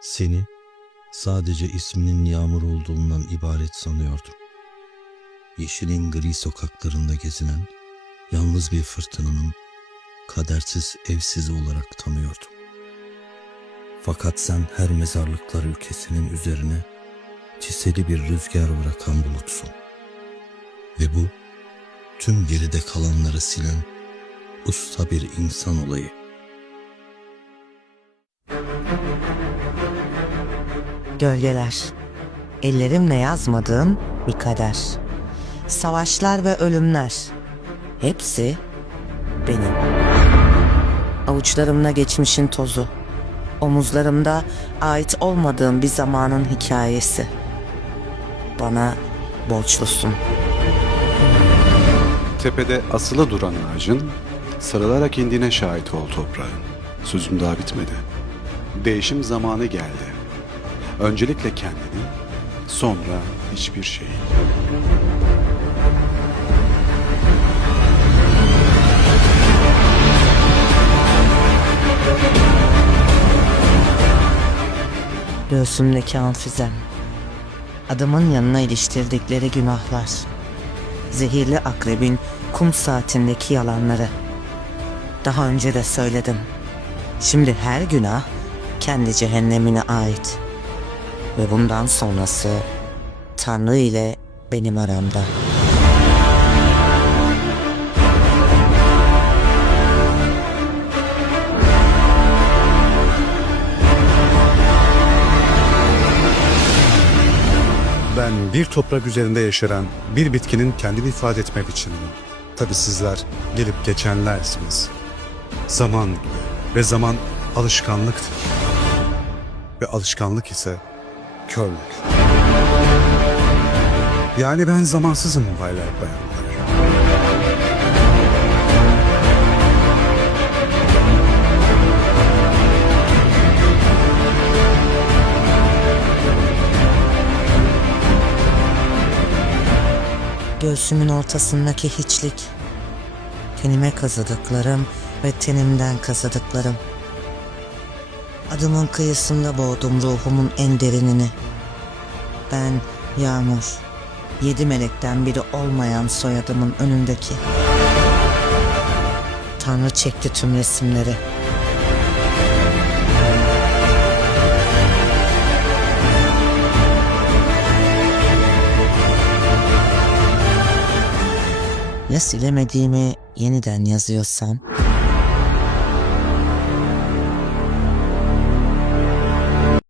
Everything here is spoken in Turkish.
Seni sadece isminin yağmur olduğundan ibaret sanıyordum. Yeşilin gri sokaklarında gezinen yalnız bir fırtınanın kadersiz evsiz olarak tanıyordum. Fakat sen her mezarlıklar ülkesinin üzerine çiseli bir rüzgar bırakan bulutsun. Ve bu tüm geride kalanları silen usta bir insan olayı. Gölgeler. Ellerimle yazmadığım bir kader. Savaşlar ve ölümler. Hepsi benim. Avuçlarımda geçmişin tozu. Omuzlarımda ait olmadığım bir zamanın hikayesi. Bana borçlusun. Tepede asılı duran ağacın sarılarak indiğine şahit ol toprağın. Sözüm daha bitmedi. Değişim zamanı geldi. Öncelikle kendini, sonra hiçbir şeyi. Göğsümdeki anfizem. Adamın yanına iliştirdikleri günahlar. Zehirli akrebin kum saatindeki yalanları. Daha önce de söyledim. Şimdi her günah kendi cehennemine ait. Ve bundan sonrası Tanrı ile benim aramda. Ben bir toprak üzerinde yaşayan bir bitkinin kendini ifade etme biçimiyim. Tabi sizler gelip geçenlersiniz. Zaman ve zaman alışkanlıktır. Ve alışkanlık ise körlük. Yani ben zamansızım baylar bayanlar. Göğsümün ortasındaki hiçlik. Tenime kazıdıklarım ve tenimden kazıdıklarım. Adımın kıyısında boğdum ruhumun en derinini. Ben Yağmur. Yedi melekten biri olmayan soyadımın önündeki. Tanrı çekti tüm resimleri. Ya silemediğimi yeniden yazıyorsam?